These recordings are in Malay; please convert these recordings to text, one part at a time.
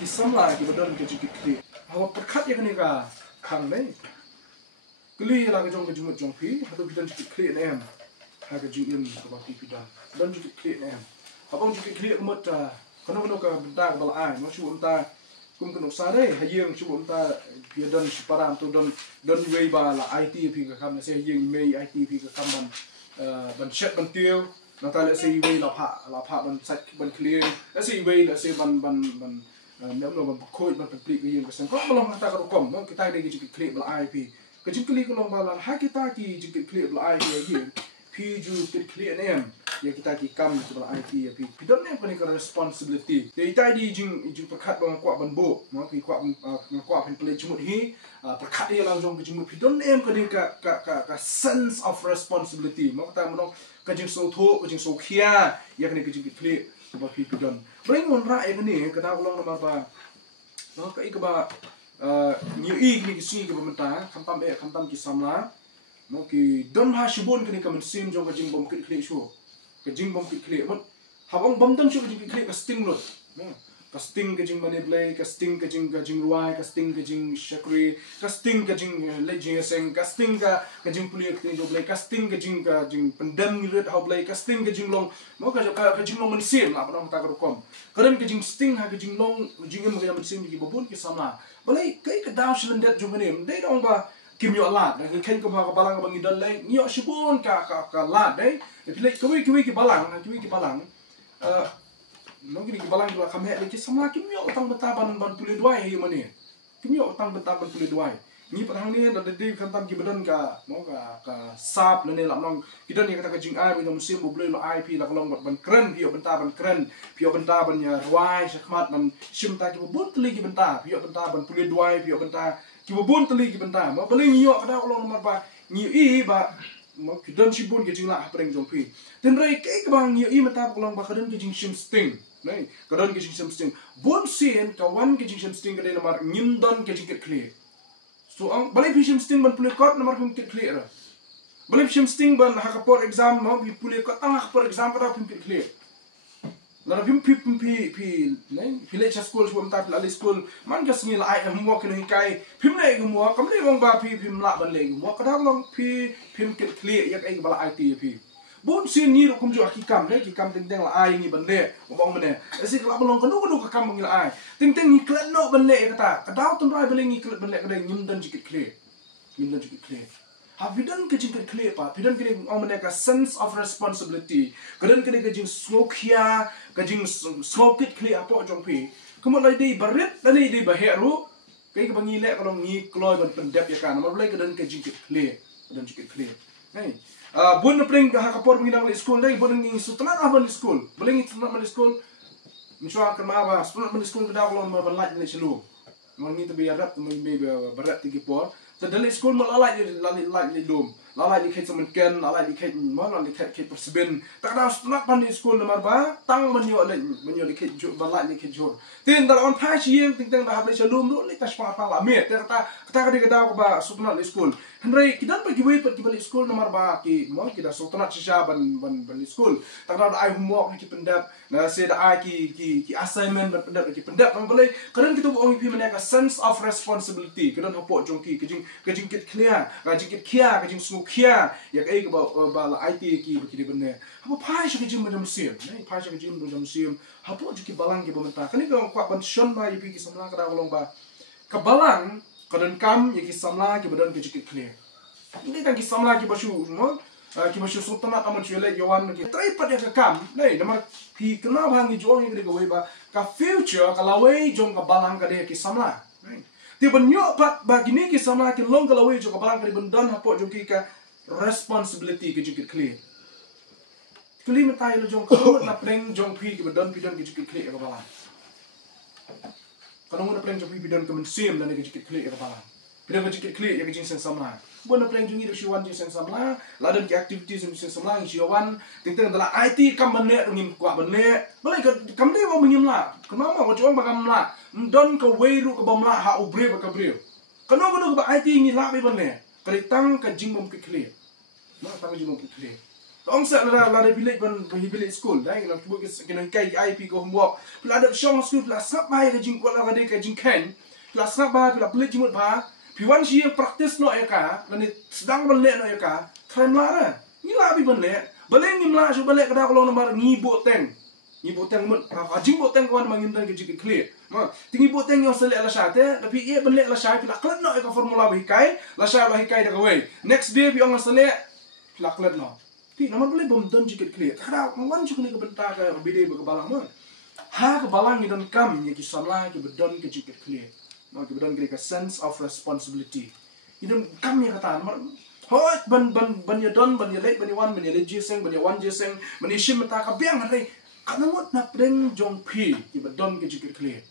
kisam lah kita dan kita jikit kli. Hawa perkat ya kenika kang ni. Kli lah kejong kejumut jong pi. Hatu kita jikit kli ni em. Haga jingin kebaki pidan. Dan jikit kli ni em. Abang jikit kli kemut kena ka bentar balai. Masuk entah kum kena sare. Hayang cuba entah piadan separam tu dan wei ba la IT pi ka kam se hayang mei IT pi ka kam ban set ban tiêu. Nata let's say wei la pha ban sat ban clear. Let's say wei let's say ban nếu mà khôi nó tập luyện cái gì cái xem có lòng ta có cổng nó cái tay đây cái chữ clip là IP cái chữ clip của nó vào là hai cái tay cái chữ clip là IP cái gì puis chữ clip này em ya kita ki kam là IP ya puis don't have any responsibility cái tay đi chừngประคัดbằng quạ bằng bộ nó cái quạเป็นplay chừng một hi ประคัดนี่เราจงcái chừng một puis don't have cái sense of responsibility nó taมันcái chừng số thô cái chừng số kia ya cái chừng clip sebab pidon. Bring mon ra yang ni kena ulang nama ba. No kai ke ba new ni ke si ke bementa khantam ki samla. No ki don ha shibon ke ni ka sim jong ka jing bom kit klik shu. Ka jing bom kit klik mot. Habang bom dan shu ka jing klik ka sting lot. No. Ka sting ka jing mane play, ka sting ka jing ruai, ka sting ka jing shakri, ka sting ka jing lejing seng, ka sting ka jing puliak ting jo play, ka sting ka jing pendam ni red how play, ka sting ka jing long. Mo ka jing long mensim lah padang ta ka kom. Karen ka jing sting ha ka jing long jing em ka mensim ki babun ki samla. Balai kai ka daw silendet jo ngene. Dei dong ba kim yo lat. Ka ken ka ba ka balang ka bangi dal lai. Ni yo shibun ka lat dei. Pilai kawi ki balang, ki balang. Mungkin di balang dua kami lagi sama kim yo utang betaban ban pulih dua ye mani. Kim yo utang betaban pulih dua. Ni patang ni ada di kantam ki badan ka mo ka sap le ne lam nong kidan ni kata ka jing ai bi musim bo bleu IP la kolong ban kren pi yo benta ban kren pi yo benta ban ya ruai sakmat ban sim ta ki bo bun teli ki benta pi yo benta ban pulih dua pi yo benta ki bo bun teli ki benta mo paling yo kada kolong nomor ba ni i ba mo kidan si bun ki jing la apreng jong pi. Den rai ke ka bang ni i mata kolong ba kadan ki jing sim sting. Nei, kadang ke jing sting. Bon sen kawan ke jing sting kadang nomor nyimdan ke jing clear. So ang balai sim sting ban pulih kot nomor pun clear. Balai sim sting ban hakapor exam no bi pulih kot tang hakapor exam kada pun clear. Lara pi nei village school sebelum tak lali school man ka sini lai semua kena hikai pim nei semua kamli wong ba pi pim la ban le semua kadang long pi pim clear yak ai bala IT pi. Bon sin ni kum jo akikam le kikam teng la ai ni ban le bong mene esi kala belong kenu ka kam ngil ai teng ni klet no ban le kata kadaw tun rai bele ni klet ban le kada nyim dan jikit clear ha bidan ke jikit clear pa bidan ke ong mene ka sense of responsibility kadan ke jing smoke ya ka jing smoke it clear apa jong pi kemun lai dei barit dan dei baheru kai ke bangi le kalong ni kloi ban pendep ya kan mar lai kadan ke jikit clear hey bun pring ha kapor mengidang di school dai bun ngi sutana ban di school boleh ngi sutana ban di school miswa ke ma ba sutana ban di school kada kolon ma ban laj ni selu ngi to biar rap mi berat tigi por tadali school ma lalaj ni lum lalaj ni kait semenken lalaj ni kait ma lalaj ni kait perseben tak ada sutana ban di school nomor ba tang menyo li kait jo ban laj ni kait jor tin dar on pa chieng ting tang ba habli selum lu li tas pa la me kata kada ba sutana di school Henry kita pergi balik school nomor ba ki mo kita sultanat sisa ban school tak ada ai homework ki pendap na se da ai ki assignment ban pendap ki pendap kan boleh kadang kita buang pi menaka sense of responsibility kadang hopok jong ki kejing kit clear kejing kit kia kejing semua kia ya ai ba la IT ki di benda apa pai sya kejing macam sim nei pai sya kejing macam sim hopok ki balang ki bementa kan ni kuat ban shon ba pi ki samla kada ulong ba kabalang kadang kam ya ki samla ki badan ki jikit clear ini kan ki samla ki basu no ki basu sultanat aman chule yawan ki trai pat ya kam nei namar ki kena bhangi jong ni ke ba ka future ka lawe jong ka balang ka de ki samla nei ti banyo pat bagini ki samla ki long ka lawe jong ka balang ka de bandan hapo jong ki ka responsibility ki jikit clear kli metai lo jong ka na preng jong pi ki bandan pidan ki jikit clear ka balang kalau muna plan jom pidan ke mensim dan ke jikit klik ke kepala. Pidan ke jikit klik ya ke jing sen samla. Muna plan jungi de siwan jing sen samla, ladan ke activities jing sen samla jing siwan, tentang dalam IT kam benek ngim kuat benek. Balai ke kam de wa mengim la. Kenapa ko jong bagam la? Ndon ke weiru ke bamla ha ubre ba kabreu. Kenapa ke IT ngi la be benek. Keritang ke jing bom klik. Ma tang jing bom klik. Ông sợ là bilik bilik school đấy là cái cái IP của homework là được show school là sắp bay cái jing là cái jing ken là sắp bay là bilik jimut ba piwan shi practice no eka là sedang balik no eka time lah ni lah bi balik ni lah so balik kada kalau nomor ni boteng mut jing boteng kawan mangin dan ke jing clear ma tingi boteng yang selek la syate tapi ia balik la syate la klet no eka formula bahikai la syate bahikai dah kawai next day pi orang selek la klet no nama boleh bomdon jikit clear. Karena wan juga ni kebentar ke bide berkebalang mana. Ha kebalang ni dan kam ni kisamlah ke bedon ke jikit clear. Mau ke bedon ke sense of responsibility. Ini kam ni kata nama. Hoi ban ya don ban ya late ban ya wan ban ya jeseng ban ya wan jeseng ban ya shim mata ka biang hari. Karena mot nak preng jong pi ke bedon ke jikit clear.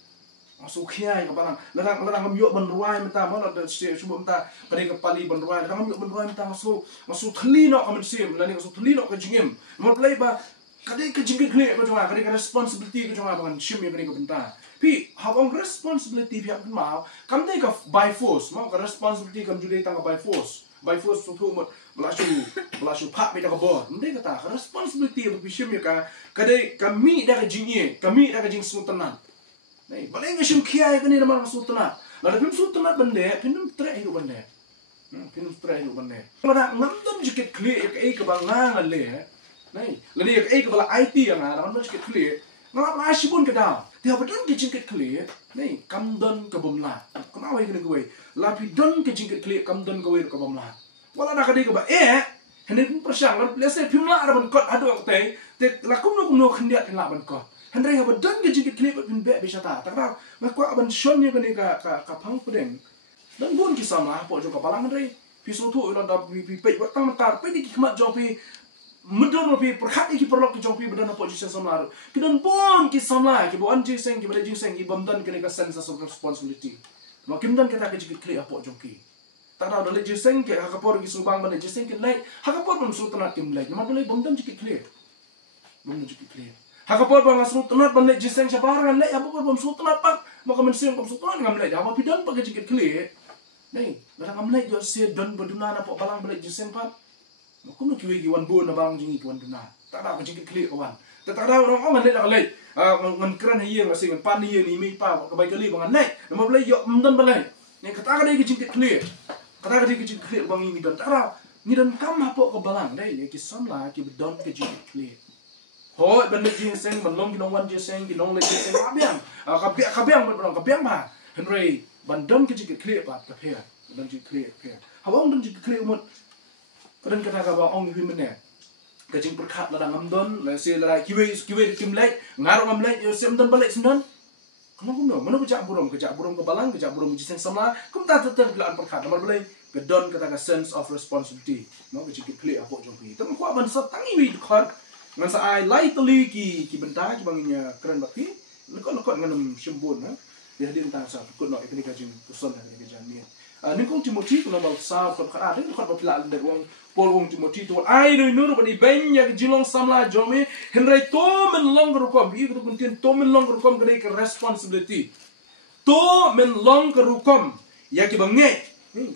Masuk kiai kebalang. Lerang kami yuk benruai minta mana ada cuba minta pada kepali benruai. Lerang kami yuk benruai minta masuk theli nak kami sim. Lain masuk theli nak kejingim. Mau play ba kadai kejingit klik macam mana? Kadai responsibility macam mana? Bukan sim yang kami minta. Pi habang responsibility pihak mau. Kami tak by force. Mau ke responsibility kami juga tangga by force. By force tu mut belasu pak beda kabor. Mending kata responsibility yang sim ya kadai kami dah kejingit. Kami dah kejing semua tenang. Nih, paling ngasih kiai kan ni nama sultanat. Lalu film sultanat benda, film terakhir itu benda. Film terakhir itu benda. Kalau nak nonton jikit klik, ke bangang le. Nih, lalu ke bala IT yang ada, nonton jikit klik. Ngalap nasi pun kedau. Dia betul ke jikit klik. Nih, kamdon ke bomla. Kenapa ini gue? Lapi don ke jikit klik, kamdon ke bomla. Walau nak kadai ke ba, hendak persang. Lalu lesai film lah ada benkot aduh teh. Lakum nuk hendak hendak benkot. Hendak yang berdan ke jikit klip bin bek bisata. Tak tahu, makwa aban shon ni kani ka pang pedeng. Dan bun kisah lah, pok juga palang hendak. Pisau tu ulah dah pipet buat tang mentar. Pedi kikmat jopi, medor pi perkat iki perlok ke jopi berdan pok jiseng samlar. Kedan bun kisah lah, kibuan jiseng, kibada jiseng, ibamdan kani ka sense of responsibility. Makin dan kita ke jikit klip pok jopi. Tak tahu dalam jiseng ke hakapor kisubang mana jiseng ke naik. Hakapor pun sultanat kim naik. Nama dalam bamdan jikit klip. Bamdan jikit klip. Hakapor bang sultanat ban lek jiseng sabaran lek apa pun sultanat pak maka mensiang kom sultanat ngam lek apa pidan pak jikit klik nei barang ngam lek jo se don baduna na pak balang lek jiseng pak maka nu kiwi giwan bon na bang jingi kiwan duna tak ada jikit klik kawan tak ada orang lek lek ngan kran hiye ngasih ngan pan hiye ni mi pa ka bai kali bang nei nama lek yo mdan balai nei kata ka dei jikit klik kata ka dei jikit klik bang ini dan tak ada ni dan kam apa ka balang nei ni kisam la ki bedon ke jikit klik. Hoi benda ginseng belum kinong wan ginseng kinong le ginseng kabiang kabiang ba Henry bandon ke jikit clear ba kapia bandon jikit clear hawang don jikit clear mut kadang kata ka ba ong hui mene kajing perkat ladang amdon la se la kiwe kim lek ngar ngam lek yo sem don balik sendon kamu mana kejak burung ke balang kejak burung ginseng sama kum ta teter gelaan perkat nomor belai gedon kata ka sense of responsibility no ke jikit clear apa jompi tem ko ban satangi wi khot ngan sa ai lai teli ki bentar ki banginya keren bakti lekot ngan sembun ha dia hadir tang sa kut no ikni kajin kuson ha ni kajan ni ni kong Timothy ko bal sa ko khara ni ko ba pila ndek wong pol wong Timothy to ai no no ba ni ben ya jilong samla jome henry to men long rukom bi ko kuntin to men long rukom gade ke responsibility to men long rukom ya ki bange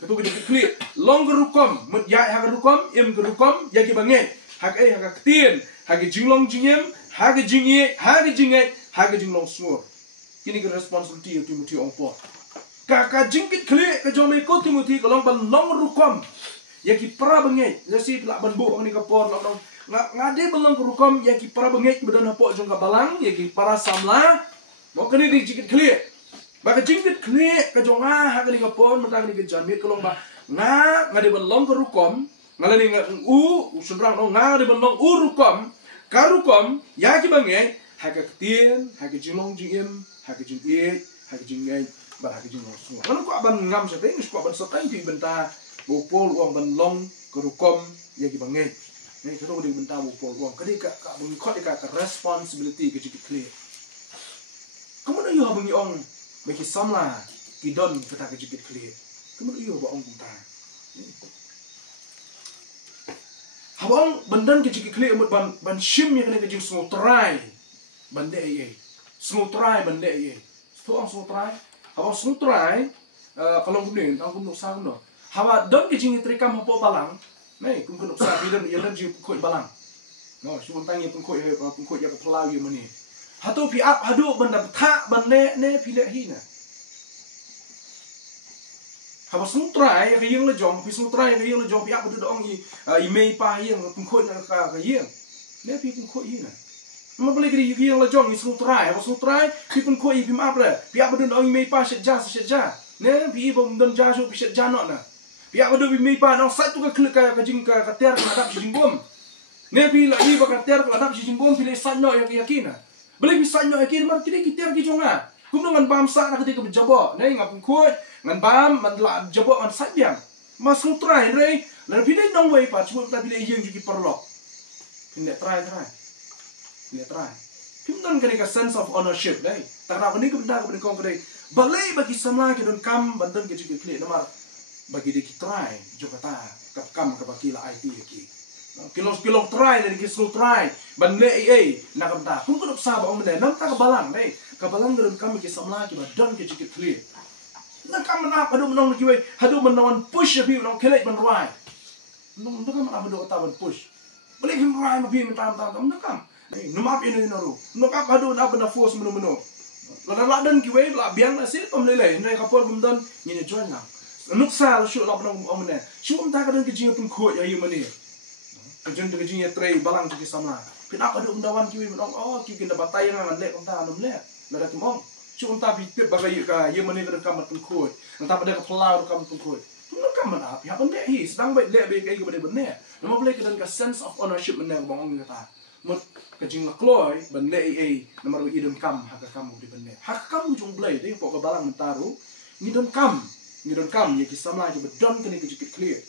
katu ke clear long rukom mut ya ha rukom im rukom ya ki bange hak ketien hagi jinglong jingem, hagi jinglong smur. Kini ke responsibility Timothy ongpo. Kakak jingkit klik ke jomai ko Timothy kalau ban long rukom. Ya ki pra bengai, jasi pelak ban bu ni kapor long ngade belong rukom ya ki pra bengai bedan hapok jong ka balang ya ki para samla. Mau kini di jingkit klik. Baka jingkit klik ke jonga hagi ni kapor mentang ni ke jamit kalau ba ngade belong ke rukom. Ngalani sunrang no ngade belong rukom. Karukom ya ki bangai haka ketien haka jinglong jingim haka jingye haka jingai bar haka jinglong semua kalau ko aban ngam sa teng ko aban sa teng ti benta bopol uang ban long karukom ya ki bangai nei ko di benta bopol uang kadi ka bang khot ka responsibility ke jikit clear kamu na yo bangi ong bagi samla ki don kata ke jikit clear kamu yo ba ong benta Habang bendan ke jikit klik umut ban shim yang kena kejing semua try benda ye semua try benda ye semua try habang semua try kalau gune aku nuk sang no haba don kejing trikam hapo balang nei kum kunuk sa bidan yelan ji koi balang no cuma tanya pengkoi ya pelau ye mani hatu pi up hadu benda tha ban ne pi le hi na ha sutrai ya yang le jong pi sutrai ya yang le jong pi up du dong i mei pa yang pengkoi na ka yang ne pi pengkoi hi na ma boleh kiri yang le jong i sutrai ha sutrai pi pengkoi pi up le pi up du dong i mei pa shet ja ne pi bom dan ja su pi shet ja no na pi up du pi mei pa no sa tu ka klik ka jing ka ter ka dap jing bom ne pi la i ba ka ter ka dap jing bom pi le sa no ya yakin na boleh bisa nyo yakin mar kini kita ki jonga kum ngan bam sa na ketika berjabo ne ngap khoi ngan bam man la jabo an sabyang mas lu try re la pile nong wei pa chu ta pile yeng ju ki perlo pile try pim don kene ka sense of ownership dai ta ra ni kum da ko kong kre balai bagi samla ki don kam bandan ki ju ki na mar bagi de ki try jo kata kap kam ka baki la IT ki kilo try dari kisru try ban le nak kamta kum ko sa ba om le nam ta ka balang gerum kami ki samla ki ba don ki jikit clear na kam na hadu menong ki we hadu menawan push bi menong kelek ban rai nong kam na hadu ta ban push boleh kim rai ma bi mentam na kam numap ini noru nok ap hadu na ban force meno la dan ki we la biang na sit om le ne ka por bum don ni ne join na nuk sa lo shu la ban om ne shu om ta ka don ki jing pun ko ya yu mani kejun tu kejun ya tray balang tu kisama. Pina ada undawan kiwi menong oh kiwi kena batai yang ngan lek unta anum lek. Nada kimong. Cuma unta bitip bagai ka ye mani kada kamat pun koi. Unta pada ka pelau kamat pun koi. Tuna kamat apa? Ya benda hi sedang baik lek baik ke benda benda. Nama boleh kedan ka sense of ownership benda bang kata. Mut kejing makloi benda nama idun kam hak kamu di benda. Hak kamu jung blai deh pok balang mentaru. Ngidun kam ye kisama je bedon kena kejikit clear.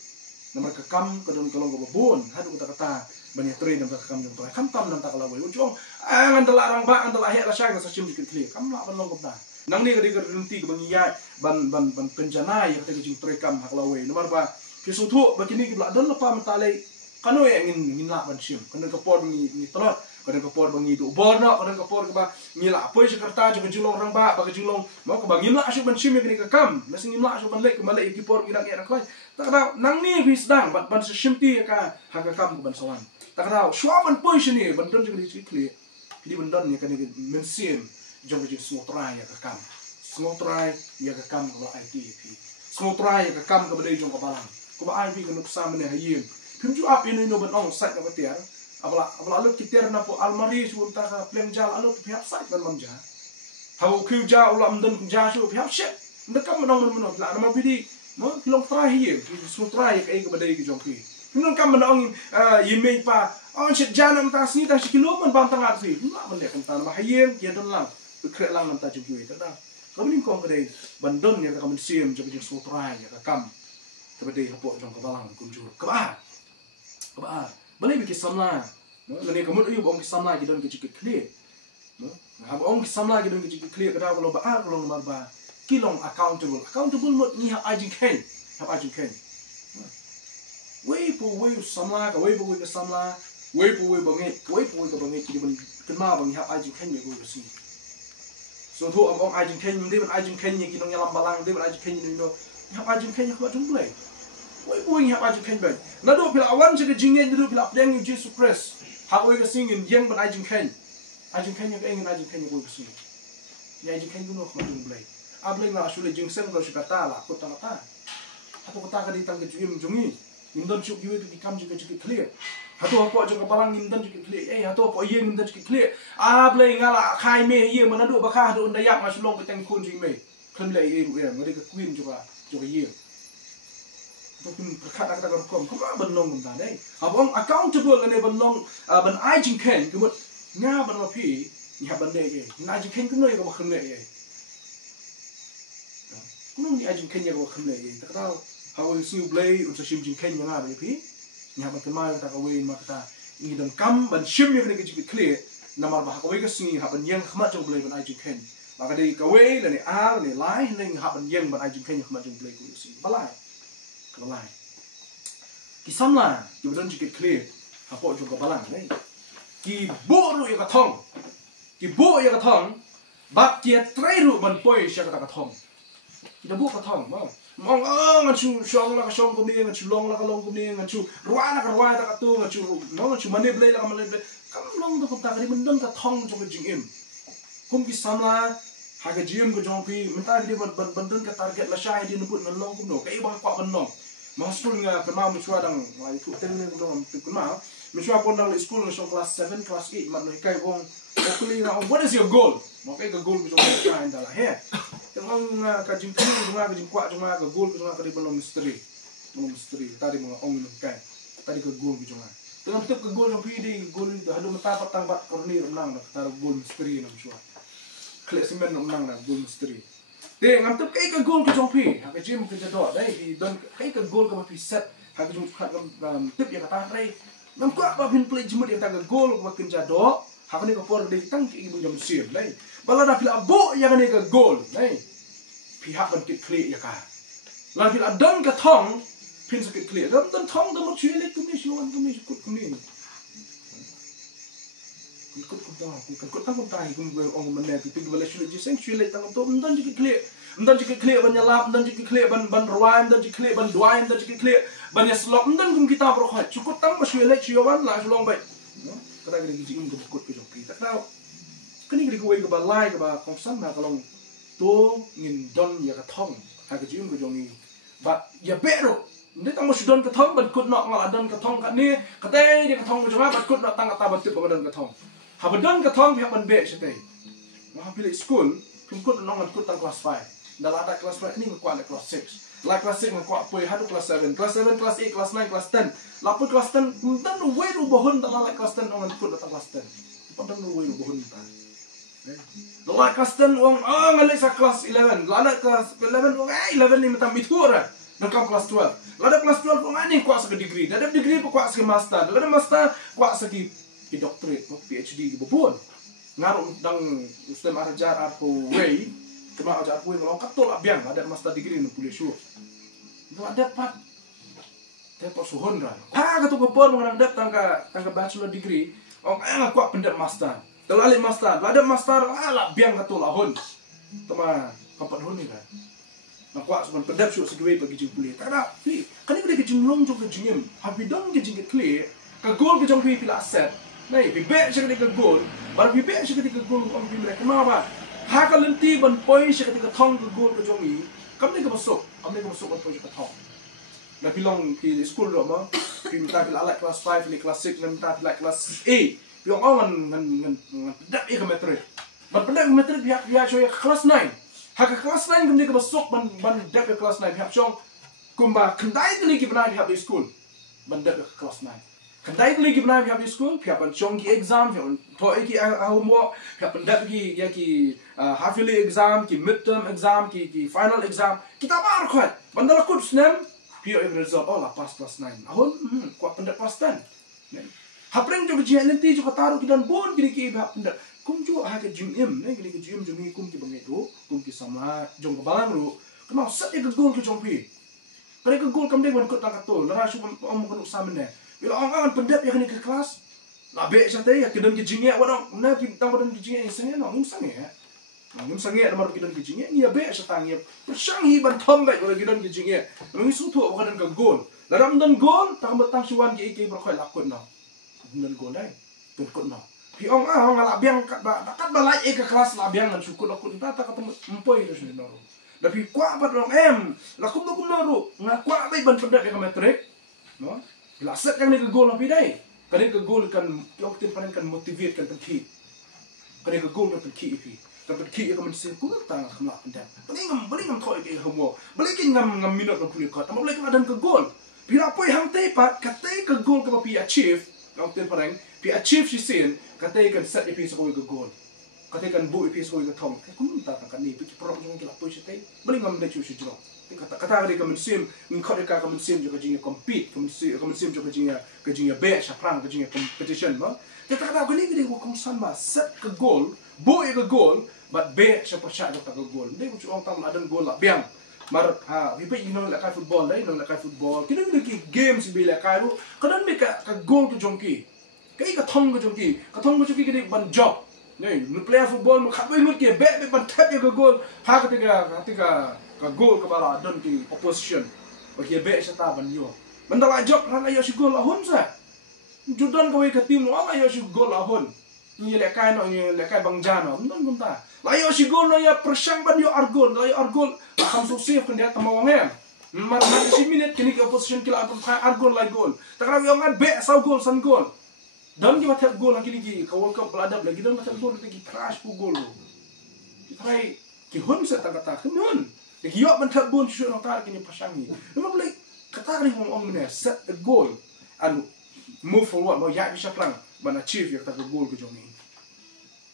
Nama kekam kedon kalau gobon hadu kata banyak train nama kekam yang terakhir kam nam tak lawai ujung ngan telarang ba ngan telah ya rasai ngan sacim dikit clear kam lah ban longkop dah nang ni kadi kerunti ke bangiya ban penjana ya kata jing trekam hak lawai nomor ba kisutu begini kita don lepa mentalai kanu yang ingin lah ban sim kena kepor ni telot kena kepor bangi du borno kena kepor ke ba ngila apa sekerta juga jinglong orang ba bagi jinglong mau ke bangi lah asyuk ban sim yang kena kekam nasi ngila asyuk ban lek kembali kipor ngidak ya nak tak tahu nang ni bis dang ban sesimti ka hak kam ban sawan tak tahu shwa ban poi sini ban don juga di clear jadi ban don ya kan mensim jong jadi smotrai ya kam smotrai ya kam ke IT smotrai ya kam ke badai jong ke balang ke ba IP ke nuksa mene hayin pimju ap ini no ban ong site no ketiar abla alu kitiar na po almari subun ta ka plem jal alu pihak site ban mamja hau ku ja ulam dan ja su pihak shit ndekam menong la nama bidi no kilong terakhir semua terakhir ke badai ke jongki minum kam menong yimei pa on shit janam ta sini ta kilo man bang tangak si nak benda kan tan bahayem dia don lang krek lang ta jongki ta kau ning kong kedai bandon ya ka mensim jong semua terakhir ya kam badai hapok jong kabalang kunjur ka ba boleh bikin samla no lani kamu ayu bong samla ki don ke jikit clear no ha bong samla ki don ke jikit clear kada kalau ba kalau nomor ba kilong accountable mot ni ha ajin ken wei samla ka wei ke samla wei ke bangi ki ban kenma bang ha ajin ken ye go si so tu am ajin ken ni ban ajin ken ye ki nong yalam balang de ban ajin ken ni no ha ajin ken ye ko tung play wei ha ajin ken ban na do pila awan je ke jingen do pila deng you Jesus Christ ha wei ke singin yang ban ajin ken ye ke ingin ajin ken ye go si ni ajin ken no ko tung play ablay nga asule jingsen ko shikata la ko tangata hato ko taka ditang ke jugim jungi indon chuk giwe to become juga clear hato ko jo ka balang indon juga clear hato ko ye indon juga clear ablay nga la khai me ye manado ba kha do ndayak ma sulong ko tang kun jing me kan le ye ngari ka queen juga ye to kun prakhat ka ka kom ko ban long ban dai abong accountable ne ban long ban ai jing ken ko nga ban ma pi ni ha ban de ye na jing ken ko no ye ko ba khn le ye nung ni ajin Kenya ko khamle ye tak tahu hawo siu blay un sa shim jin Kenya nga be pi nya ba kema ta ka we ma ta ni dan kam ban shim ye ne ke clear namar ba ka we ka singi ha ban yang khmat jong blay ban ajin Kenya ba ka dei ka we le ni a le lai ne ha ban yang ban ajin Kenya khmat jong blay ko si balai ka balai ki samla ki ban jik clear ha po jong ka balang nei ki bo ru ye ka thong bat ki trai ru ban poi sha ka thong kita buka thong mau mong ngan chu shong la ka shong ko ni ngan chu long la ka long ko ni ngan chu ruwa la ka ruwa ta ka tu ngan chu no ngan chu mane blai la ka mane blai kam long to ta ka di mendon ka thong cho ka jing im kum ki samla ha ka jim ko jong pi menta di ban ban ka target la shai di nubut nan long kum no kai bang kwa ban long ma school nga ka ma mu chwa dang lai tu ten ne ko dong tu ma mu chwa pon dang school no class 7 class 8 man no kai bong hopefully now what is your goal mo kai ka goal ko jong ka shai da la he tengong ka jing tu junga ka jing kwa junga ka goal ko junga ka di belum misteri tadi mga ong minum kai tadi ka goal ko junga tengah tetap ka goal ng pidi goal itu hadu mata patang bat kornir menang dah taruh goal misteri nam shua klik semen menang dah goal misteri deh ngam tetap kai ka goal ko jong pi ha ka jim ka jadot dai di don kai ka goal ka pi set ha ka jong khat ngam tip ya ka ta rai nam kwa ba pin play jimut ya ta ka goal ko kin jadot ha ka ni ko por de tang ki ibu jam sir dai bala dah pila bo ya ka ni ka goal dai pihak ban kit klik ya ka lan pila don ka thong pin sakit clear dan thong dan mo chile kumi siwan kumi kut kumi kut tang tai kum ong mane ti pig bala chile jiseng chile tang to ndan jik clear ban yalap ndan jik clear ban ruan ndan jik clear ban duain ndan jik clear ban yaslok ndan kum kita bro khat chukut tang ma chile chiwan la sulong bai kata gini jing ko kut ko pi tak tahu kani gini ko wei ko ba lai ko ba kongsan na kalong to ngin don ya ka thong ha ka jim ko jongi ba ya pero ni tang mo sudon ka thong ban kut nok ngal adan ka thong ka ni kate dia ka thong mo jama ban kut nok tang ata ban tip ban ka thong ha ban ka thong pihak ban be sete ma pilih school pun kut nok ban kut tang class 5 dalam ada class 5 ni ngkuat class 6 la class 6 ngkuat poi hadu class 7 class 8 class 9 class 10 lapun class 10 dan we ru bohon dalam la class 10 ngan kut tang class 10 padang we ru bohon ta dalam class 10 wong ngalai sa class 11 la class 11 wong 11 ni mata mitura Nakam kelas 12. Lada kelas 12 pun ani kuat segi degree. Ada degree pun kuat segi master. Lada master kuat segi doctorate, PhD di bobon. Ngaruh dang sistem ajar arpo way. Cuma ajar arpo kalau katul abiang ada master degree nu boleh syur. Itu ada pat. Tempo suhon ran. Ha katu bobon mengenang dat tangga bachelor degree. Oh kuat pendat master. Kalau alih master, lada master lah biang katul lahon. Tama kapat hon ni kan. Nakuat seban pendap syuk segwe bagi jing pulih. Tak ada. Kan ini dia jing long jong ke jingim. Habi dong ke jing ke clear. Ke goal ke jong pila set. Nai bibek syuk ke goal. Bar bibek syuk ke goal on pi mereka. Kenapa? Ha ka lenti ban point syuk ke thong ke goal ke jong ni. Kam ni ke masuk. Kam ni ke masuk ban point ke thong. Na pilong pi school ro ma. Pi minta pila alak kelas 5 ni kelas 6 ni minta pila kelas 8. Pilong ngan dak ke metrik. Ban pendak metrik pihak syuk kelas 9. Haka kelas 9 kemudian ke besok ban dek ke kelas 9 pihak syong kumba kendai ke lagi benar pihak di school ban dek ke kelas 9 kendai ke lagi benar pihak di school pihak ban syong ki exam pihak to ki homework pihak pendek ki ya ki half yearly exam ki midterm exam ki final exam kita bar khat ban dala kut snem pihak result oh lah pas kelas 9 ahon kuat pendek kelas 10 hapreng jo ke nanti jo taruh ki dan bon ki pihak pendek kum ju ha ke jim im ne ke jim jom ni kum ki bangedo kum ki sama jong balang ru kenal set ke gol ke jong pi kare ke gol kam de ban ko ta kato la su om ko usam ne bila ang pendep ya ke kelas la be sa te ya ke dan ki jinge wa na pi tang badan ki jinge sange no ngim sange ngim sange na mar ki dan ki jinge ni ya be sa tang ye persang hi ban thom ba ko ki dan ki jinge ngi su thu ka dan ka gol la ram dan gol tang batang suwan ki ke ber khoi lakut no dan gol dai tun ko no pi ong labiang kat balai ke kelas labiang ngan syukur lakun ta ketemu empoi tu sini noru tapi kuat bat orang lakun tu noru ngakwa bai ban pendak ke metrik no laset kan ke gol api dai kan ke gol kan yok tin panen kan motivate kan ki kan ke gol kan ki pi kan ki ke men sin ku ta khama pendak beli ngam thoi ke homo beli kin ngam minut kan kulit kot beli kan adan ke gol pira poi hang te pat kate ke gol ke pi achieve yok tin panen pi achieve si sin kata ikan set ipi sekoi ke gol kata ikan bu ipi sekoi ke thong kum ta kan ni pi pro jong ke lapoi sete beli ngam de chu si jro kata dia kemen sim ngkot dia kemen sim juga jinga compete kemen sim juga jinga be saprang ke jinga competition ba kita kata gini gini ko kong san ba set ke gol bu ke gol but be siapa shot ke gol de ku orang tam adan gol la biang mar ha vi pe ino la kai football dai no la kai football kini ki games bi la kai bu kadan me ka gol ke jong ki kai ka thong ke jong ki ka thong ke jong ki ban job Nih, player football mak kau ingat ke bet ban tap ya ke gol. Ha ketika gol ke bala don ki opposition. Bagi bet serta ban yo. Benda job ran ayo si gol lahun sa. Judan kau ke tim no ayo si gol lahun. Ni lekai no ni lekai bang jano. Ndon ta. Layo si gol no ya persang ban yo argol. Layo argol akan sukses kan dia tamawangem. Mar si minute kini ke opposition kila akan argol lai gol. Takra yo ngan bet sau gol san gol. Dan kita matap gol lagi kau World Cup beladab lagi dan matap gol lagi crash pu gol lo. Kita try kihun saya kata kihun. Lagi yok matap gol shoot nak tarik ini pasang ni. Memang boleh kata ni orang ni set a goal and move forward mau ya bisa perang ban achieve yang kata gol ke jom ni.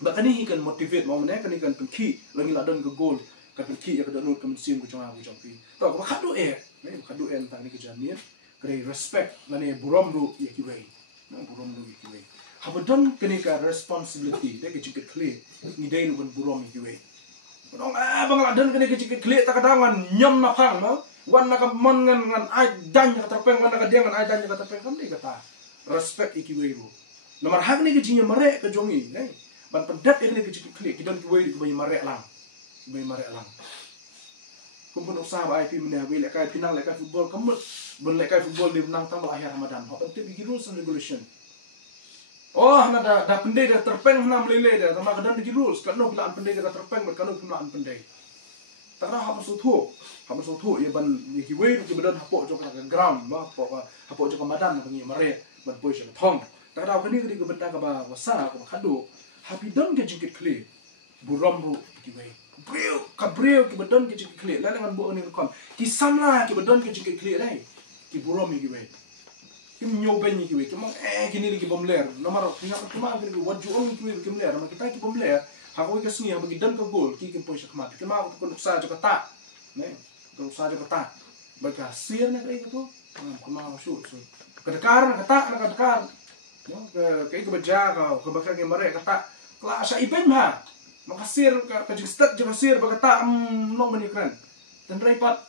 Bahkan ni kan motivate mau mana kan ni kan pengki lagi ladan ke gol kan pengki yang kada nut kan sim ke jom aku jom pi. Tahu kau kadu kadu tentang ni ke jam ni. Kena respect mana buram lu ya kiway. Buram lu ikiwe. Habadon kenika responsibility dia kecikit clear. Ni day lu buram ikiwe. Dong bang ladan kenika kecikit clear tak kadangan nyam napang no. Wan nak ngan ai dan yang terpeng wan nak dia ngan ai dan yang terpeng kan dia kata. Respect ikiwe lu. Nomor hak ni kejinya marek ke jongi. Ban pendat ini kecikit clear. Kita kiwe di bayi marek lang. Bayi marek lang. Kumpul usaha IP mana we lekai pinang lekai football kamu ben lekai football di menang tambah akhir Ramadan. Hak penting bagi rules and regulation. Oh, nada dah pendai dah terpeng nam lele dah. Tambah kadang bagi rules. Kalau bilaan pendai dah terpeng, kalau bilaan pendai. Tak ada hak masuk tu. Ia ban bagi we bagi badan hapok jok ke ground, hapok jok ke madan bagi mare ban boy jok thong. Tak ada kini ke benda ke ba wasa ke kadu. Happy don ke jingkit clear. Buram ru bagi we. Kabreu ki badan ki jik clear la dengan bu ni kon ki samla ki badan ki jik clear dai ki burom ki we ki nyoben ki we ki mang ki ni ki bomler nomor ki ngap ki ma ki waju om ki we ki bomler ma kita ki bomler ha ko ki sni ha bagi dan ko gol ki poisa kmat ki ma ko sa jo kata ne ko sa jo kata baga sir na kai ko ko ma shoot so kadakar kata na kadakar no ke baja ka bakal ki mare kata kelas iben ha makasir kajing start je kasir berkata no menikran dan repat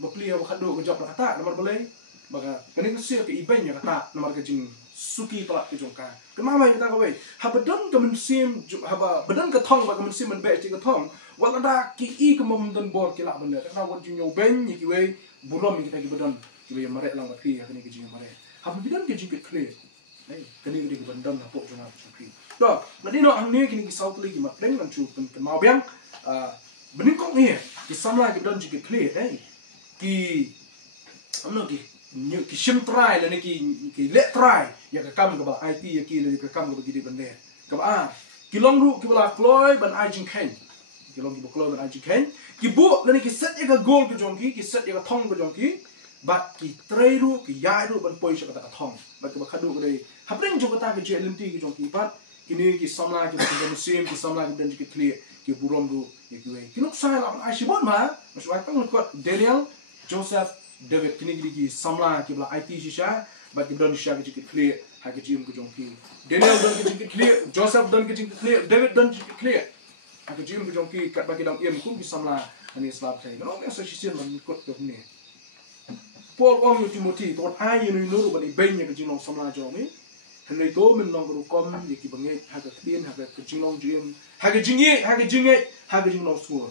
baplia bakado ke job kata nomor boleh baga kani kasir ke ibanya kata nomor kajing suki pelak ke jongka kenapa kita kau habadan ke mensim haba badan ke thong baga mensim men be ke thong wala da ki i ke memdan bor ke la benda kena won jinyo ben ki we burom kita ki badan ki we mare lang bakri kani kajing mare haba bidan ke jing clear kani ke badan na pok jona ki Dah, nanti no angni kini kisau tu lagi mak peng nanti pen mau biang, bening kong ni, kisam lagi dan juga clear, ki, amno ki sim try lah ni ki let try, ya kekam ke bala IT ya ki lagi kekam ke begini benda, ke ki long ru ki bala kloy ban ai jing ken, ki long ki kloy ban ai jing ken, ki bu lah ni ki set ya ke goal ke jongki, ki set ya ke thong ke jongki, bat ki try ru ki yai ru ban poi kata ke thong, bat ke bakadu ke dei, hapeng jo kata ke je LMT ke jongki bat. Kini ki samla ki dengan musim ki samla ki dan juga clear ki burom du ki we ki nok sai la ai sibon ma mas wa tang ko Daniel Joseph David kini ki samla ki bla IT shisha ba ki dan shisha ki clear ha ki jim ko jong ki Daniel dan ki clear Joseph dan ki clear David dan ki clear ha ki jim ko jong ki kat ba ki dang yem kum ki samla ani slab sai no so shisir man ko ko ni Paul Ong Timothy ton ai ni no ba ni benya ki jim samla jong ni Henry to min long ru kom ye ki bangai ha ka tien ha ka jing long jim ha ka jing long suor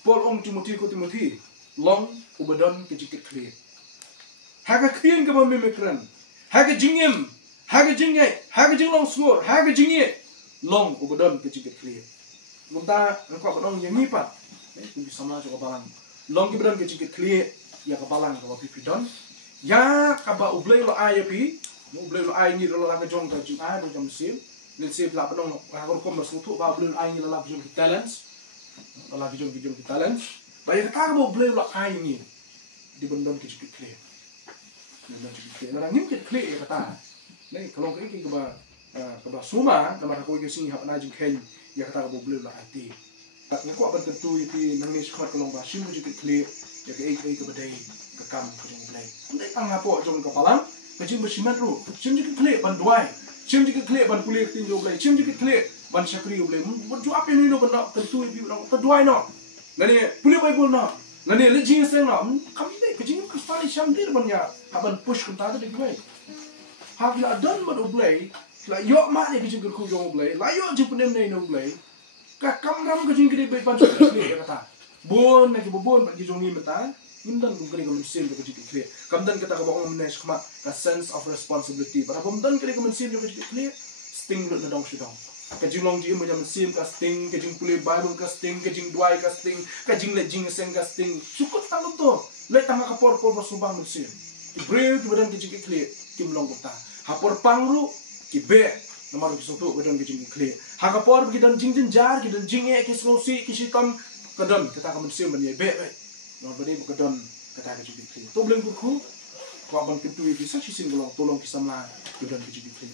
Paul Ong Timothy ko Timothy long ubadon ke jik clear ha ka tien ke bami mekran ha ka jing long suor ha ka jing long ubadon ke jik clear munta ko ba dong yang ni pa ku sama jo balang long ki badon ke jik clear ya ka balang ko pi don ya ka ba ublei lo ayapi mo bleu ai ni lo la ka jong ka jing ai bo jam sim le se la padong ha ko kom so tu ba bleu ai ni la jong talents la jong talents ba ya ka bo bleu lo ai ni di bendon ki cik clear bendon cik clear la ngim ki clear ya kata nei kalau ki ka ba suma na ma ko ki sing ha na jing ken ya kata bo bleu lo ai ti ni ko ban tentu ti nang ni skot ko ba sim cik clear ya ke ai ke badai ka kam ko jong play ndai ang ha po jong ka palang Macam bersimat ru, sim jika klik ban duai, sim jika klik ban kulit tinjau belai, sim jika klik ban syakri belai. Berjuang apa ni no benda tentu ibu orang terduai no. Nani kulit Bible no, nani lejing seng no. Kami ni kecing Kristani syamdir ban ya, haban push kunta ada di kuai. Hak la dan ban belai, la yo ma ne kijing ku jong blai la yo ju punem nei no blai ka kam ram kijing kide bai pan kle kata bon na ki bon ba kijong ni mata indan ku kre kamen sim ko kijing kle kam dan kata ka ba ong nes khma ka sense of responsibility para bom dan kre kamen sim ko kijing kle sting lu na dong shidong ka jing long ji mo jam sim ka sting ka jing pule bible ka sting ka jing duai ka sting ka jing le jing seng ka sting sukut tang to le tang ka por ba subang sim ki brave ki badan kijing kle kim long ta hapor pangru ki be nomor ki sotu badan kijing kle ha ka por ki dan jing jar ki dan jing e ki slosi ki sitam kadon kita ka men sim ban ye be no bade bu kadon kata kijing kle to bleng ku ko abang pintu ki sa chi sin golong tolong ki samla ki dan kijing kle